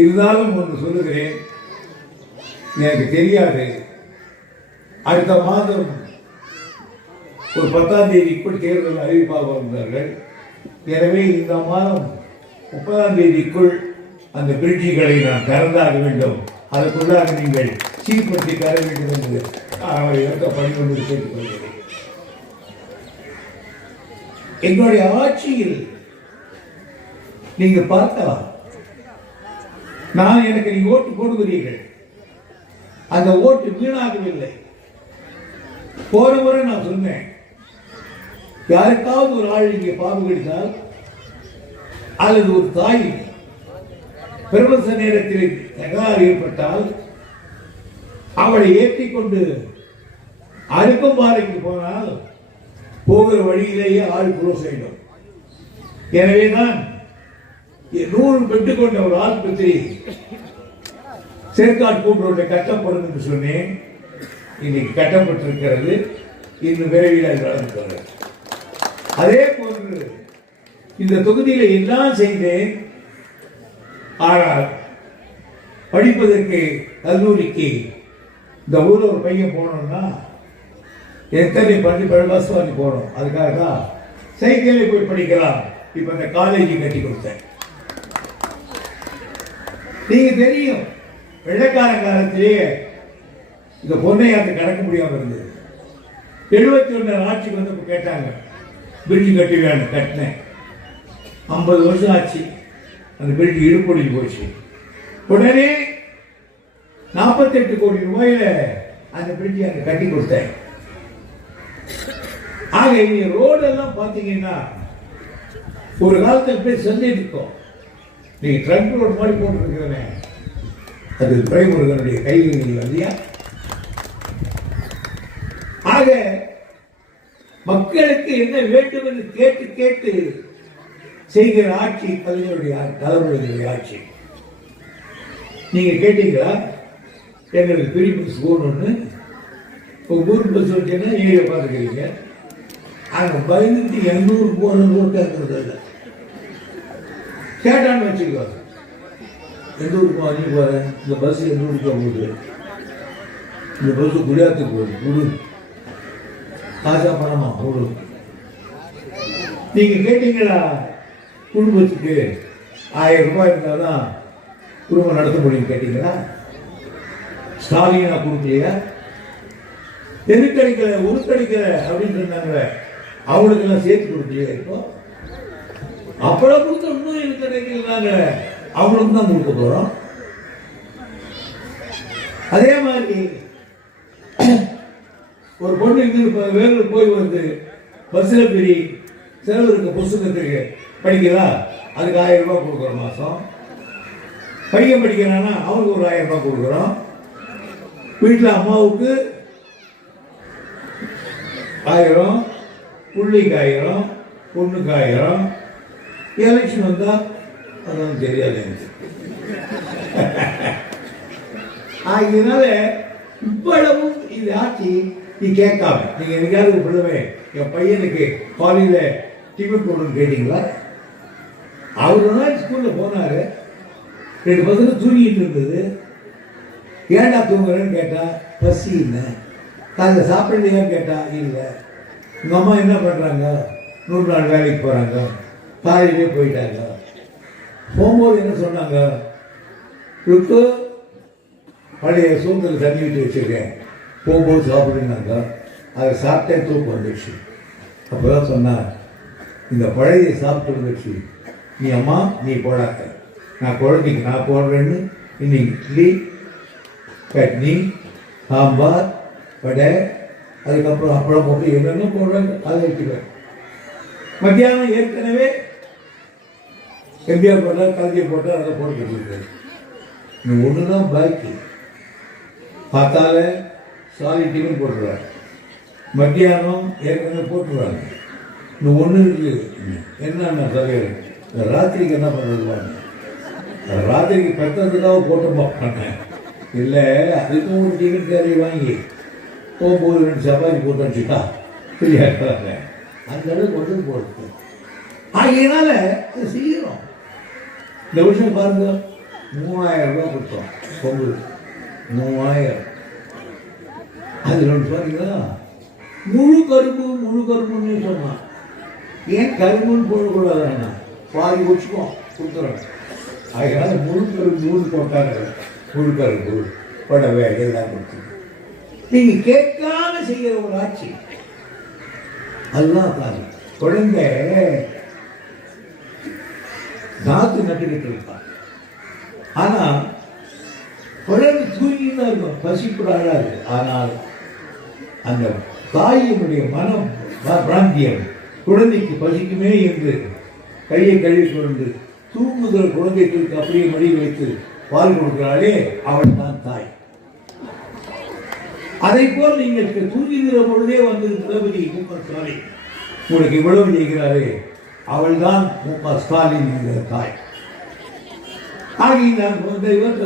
இருந்தாலும் ஒன்று சொல்லுகிறேன், எனக்கு தெரியாது. அடுத்த மாதம் ஒரு 10ஆம் தேதிக்குள் தேர்தல் அறிவிப்பாக வந்தார்கள். எனவே இந்த மாதம் 30ஆம் தேதிக்குள் அந்த பிரிட்ஜுகளை நான் திறந்தாக வேண்டும். அதற்குள்ளாக நீங்கள் சீர்படுத்தி தர வேண்டும் என்று அவரை பணிகொண்டு கேட்டுக்கொள்கிறேன். எங்களுடைய ஆட்சியில் நீங்கள் பார்க்கலாம், எனக்கு நீ ஓட்டு போடுகிறீர்கள், அந்த ஓட்டு வீணாகவில்லை. போற முறை நான் சொன்னேன், யாருக்காவது ஒரு ஆள் இங்கே பாம்பு கடித்தால் அல்லது ஒரு தாய் பிரபச நேரத்தில் தகராறு ஏற்பட்டால் அவளை ஏற்றிக்கொண்டு அருக்கம்பாறைக்கு போனால் போகிற வழியிலேயே ஆள் குரோஸ் ஆயிடும். எனவேதான் 100 பெற்றுக் கொண்ட ஒரு ஆஸ்பத்திரி சேர்க்காட் கூட்டுறவுடைய கட்டப்படும் என்று சொன்னேன். இன்னைக்கு கட்டப்பட்டிருக்கிறது. இன்னும் விரைவில் அது வளர்ந்து. அதே போன்று இந்த தொகுதியில எல்லாம் செய்தேன். ஆனால் படிப்பதற்கு கல்லூரிக்கு இந்த ஊர்ல ஒரு பையன் போனோம்னா எத்தனை பள்ளிவாசல் போனோம். அதுக்காக தான் சைக்கிளில் போய் படிக்கலாம். இப்ப இந்த காலேஜை கட்டி கொடுத்தேன். நீங்க தெரியும், வெள்ளக்கார காலத்திலேயே இந்த பொன்னையாற்று கடக்க முடியாம இருந்தது. 71 ஆட்சிக்கு வந்து கேட்டாங்க, பிரிட்ஜ் கட்டி வேணும். கட்டினேன். 50 வருஷம் ஆச்சு. அந்த பிரிட்ஜ் இடுப்பொடி போச்சு. உடனே 48 கோடி ரூபாயில அந்த பிரிட்ஜ் அங்க கட்டி கொடுத்தேன். ஆக நீங்க ரோடெல்லாம் பாத்தீங்கன்னா ஒரு காலத்தில் போய் சொல்லிட்டு இருக்கோம். நீங்க ட்ரங்க் ரோடு மாதிரி போட்டுருக்கிறேன், அது துரைமுருகனுடைய கைவினை இல்லையா? ஆக மக்களுக்கு என்ன வேண்டும் என்று கேட்டு கேட்டு செய்கிற ஆட்சி கலைஞருடைய தலைமுறைகளுடைய ஆட்சி. நீங்க கேட்டீங்களா? எங்களுக்கு பெரிய பஸ் போகணும்னு. ஊர் பஸ் வச்சுன்னா ஏரியா பார்த்துக்கிறீங்க. அங்க பயந்துட்டு 800 போகணும் கேட்கறது இல்லை. கேட்டான்னு வச்சுக்குவாங்க, 800 நீ போற இந்த பஸ் 800 போகுது, இந்த பஸ் குடியாத்துக்கு போகுது, குடு காசா பணமா குடு. நீங்க கேட்டீங்களா? குடும்பத்துக்கு 1000 ரூபாய் இருந்தாதான் குடும்பம் நடத்த முடியும் கேட்டீங்களா? ஸ்டாலினா கொடுக்கலையா? எது கிடைக்கல, ஒரு கிடைக்கல அப்படின்னு சொன்னாங்க. அவங்களுக்கு எல்லாம் சேர்த்து கொடுக்கலையா? இப்போ அப்பளம் கொடுத்த இன்னும் எனக்கு கிடைக்கிறாங்க, அவங்களுக்கு தான் கொடுக்க போறோம். அதே மாதிரி ஒரு பொண்ணு இருந்து வேலூர் போய் வந்து பஸ்ல பெரிய செலவு இருக்க புஸ்தகத்துக்கு படிக்கிறா, அதுக்கு 1000 ரூபாய் கொடுக்குறோம் மாசம். பையன் படிக்கிறான்னா அவனுக்கு ஒரு 1000 ரூபாய் கொடுக்குறோம். வீட்டில் அம்மாவுக்கு 1000, பிள்ளைக்கு 1000, பொண்ணுக்கு 1000. எலெக்ஷன் வந்தா அதான் தெரியாது எனக்கு. இதனால இவ்வளவும் இது ஆட்சி நீ கேட்காம நீங்க எனக்காவது பிள்ளைவே என் பையனுக்கு காலையில டிஃபன் போடணும்னு கேட்டீங்களா? அவரு நாள் ஸ்கூல்ல போனாரு, 2 பசங்க தூங்கிட்டு இருந்தது. ஏன்டா தூங்குறேன்னு கேட்டா பசி இல்லை. காலையில் சாப்பிடலையான்னு கேட்டா இல்லை. உங்க அம்மா என்ன பண்றாங்க? 100 நாள் வேலைக்கு போறாங்க, காலையிலே போயிட்டாங்க. போகும்போது என்ன சொன்னாங்க? ருக்கு பழைய சூத்துல தண்ணி ஊற்றி வச்சிருக்கேன், போகும்போது சாப்பிடுனாங்க. அதை சாப்பிட்டே தூக்கம் வந்துடுச்சு. அப்போதான் சொன்னார், இந்த பழைய சாப்பிட்டு வந்துடுச்சு, நீ அம்மா நீ போடாத, நான் குழந்தைக்கு நான் போடுறேன்னு இன்னைக்கு இட்லி சட்னி சாம்பார் வடை அதுக்கப்புறம் அப்பளம் போட்டு என்னென்ன போடுறாங்க அதை வைக்கிறேன். மத்தியானம் ஏற்கனவே எம்பிஆர் போட்டால் கலஞ்சி போட்டால் அதை போட்டு கொடுக்குறது. இந்த ஒன்று தான் பாக்கி. பார்த்தால சாலி டிஃபன் போட்டுருவாங்க, மத்தியானம் ஏற்கனவே போட்டுருவாங்க. இந்த ஒன்று இருக்குது. என்னென்ன தலைவர் ராத்திரிக்கு என்ன பண்ணுறது? ராத்திரிக்கு பெற்றதுக்காக போட்டு பண்ணேன் இல்லை, அதுக்கும் ஒரு டிஃபன் கேரி வாங்கி போகும்போது 2 சப்பாத்தி போட்டு வச்சுட்டா ஃப்ரீயாக இருக்கிறாங்க. அந்த அளவுக்கு கொண்டு போடுது. ஆகையினால அதை செய்யணும். இந்த விஷயம் பாருங்க, 3000 ரூபா கொடுத்தோம் பொங்கல். 3000. அது ஒன்று சொன்னீங்களா, முழு கரும்புன்னு சொன்னான். ஏன் கரும்புன்னு போடக்கூடாதுன்னா பாதி வச்சுக்கோ கொடுத்துறோம். அதனால முழு கரும்பு போட்டாங்க. முழு கரும்பு புடவை எல்லாம் கொடுத்து நீங்க கேட்காம செய்கிற ஒரு ஆட்சி. அதுதான் காரணம். குழந்தை நாத்து நட்டுக்கிட்டு இருப்பான், ஆனா குழந்தை தூங்கிதான் இருக்கும், பசிப்படாது. ஆனால் அந்த தாயினுடைய மனம் பிராந்தியம் குழந்தைக்கு பசிக்குமே என்று கையை கழுவி கொண்டு தூங்குகிற குழந்தைகளுக்கு அப்படியே மடி வைத்து பால் கொடுக்கிறாளே, அவள் தான் தாய். அதை போல் நீங்கள் தூங்குகிற பொழுதே வந்து தளபதி மு.க. ஸ்டாலின் உங்களுக்கு இவ்வளவு செய்கிறாரே, அவள் தான் மு.க. ஸ்டாலின் என்கிற தாய். ஆகி நான் இவர்த்த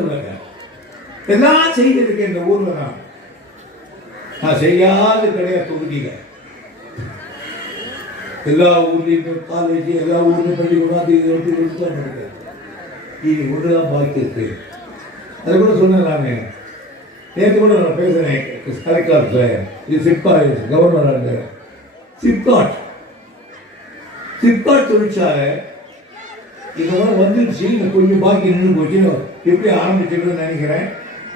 எல்லாம் செய்திருக்கேன். இந்த ஊர்ல நான் செய்யாத கிடையாது. தொகுதியில எல்லா ஊர்லயும் காலேஜ், எல்லா ஊர்லயும் பள்ளிக்கூடாது இது ஒன்றுதான் பாக்கி இருக்கு. அது கூட சொன்னேன். நான் நேற்று கூட நான் பேசுறேன் கலெக்டர், இது சிப்காட் கவர்னர், சிப்காட் தொழிற்சாலை இதோட வந்துருச்சு. கொஞ்சம் பாக்கி நின்று போச்சு. எப்படி ஆரம்பிச்சிருக்குன்னு நினைக்கிறேன்.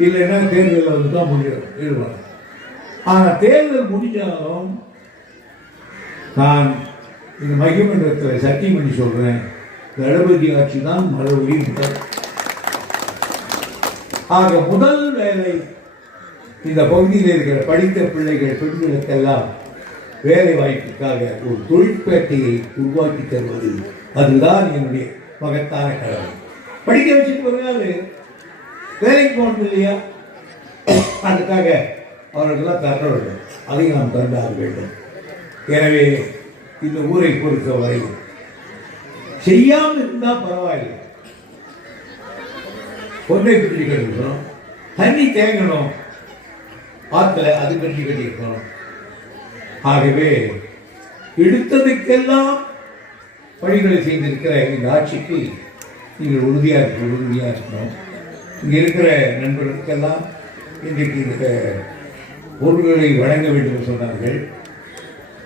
இல்லைன்னா தேர்தலில் வந்து தான் ஈடுபடும். ஆனால் தேர்தல் முடிஞ்சாலும் நான் இந்த மகிமன்றத்தில் சத்தியம் பண்ணி சொல்றேன், தளபதி ஆட்சி தான் மறுபடியும். ஆக முதல் வேலை இந்த பகுதியில் இருக்கிற படித்த பிள்ளைகள் பெண்களுக்கெல்லாம் வேலை வாய்ப்புக்காக ஒரு தொழிற்பேட்டையை உருவாக்கி தருவது, அதுதான் என்னுடைய மகத்தான கடமை. படிக்க வச்சுட்டு வருவாரு, வேலைக்கு போகணும் இல்லையா? அதுக்காக அவர்களெல்லாம் தர வேண்டும், அதை நாம் தந்தாக வேண்டும். எனவே இந்த ஊரை பொறுத்தவரை செய்யாமல் இருந்தால் பரவாயில்லை. கொண்டை கட்டி கட்டிருக்கணும், தண்ணி தேங்கணும், ஆற்றுல அது கட்டி கட்டியிருக்கணும். ஆகவே எடுத்ததுக்கெல்லாம் பணிகளை செய்திருக்கிற இந்த ஆட்சிக்கு நீங்கள் உறுதியாக இருக்கணும். இங்கே இருக்கிற நண்பர்களுக்கெல்லாம் இன்றைக்கு இந்த பொருட்களை வழங்க வேண்டும் சொன்னார்கள்.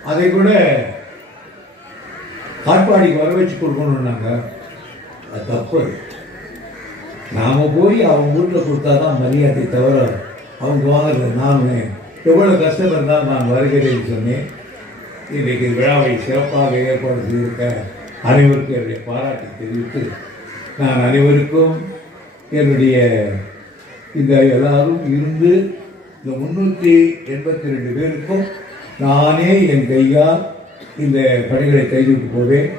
அதை கூட காட்பாடிக்கு வர வச்சு கொடுக்கணும்னாங்க. அது தப்பு. நாம போய் அவங்க வீட்டில் கொடுத்தாதான் மரியாதை, தவிர அவங்க வாங்கல. நான் எவ்வளோ கஷ்டம் இருந்தால் நான் வருகிறேன்னு சொன்னேன். இன்றைக்கு விழாவை சிறப்பாக ஏற்பாடு செய்திருக்க அனைவருக்கும் என்னுடைய பாராட்டை தெரிவித்து, நான் அனைவருக்கும் என்னுடைய இந்த எல்லாரும் இருந்து இந்த 382 பேருக்கும் நானே என் கையால் இந்த பணிகளை கைவிட்டு போவேன்.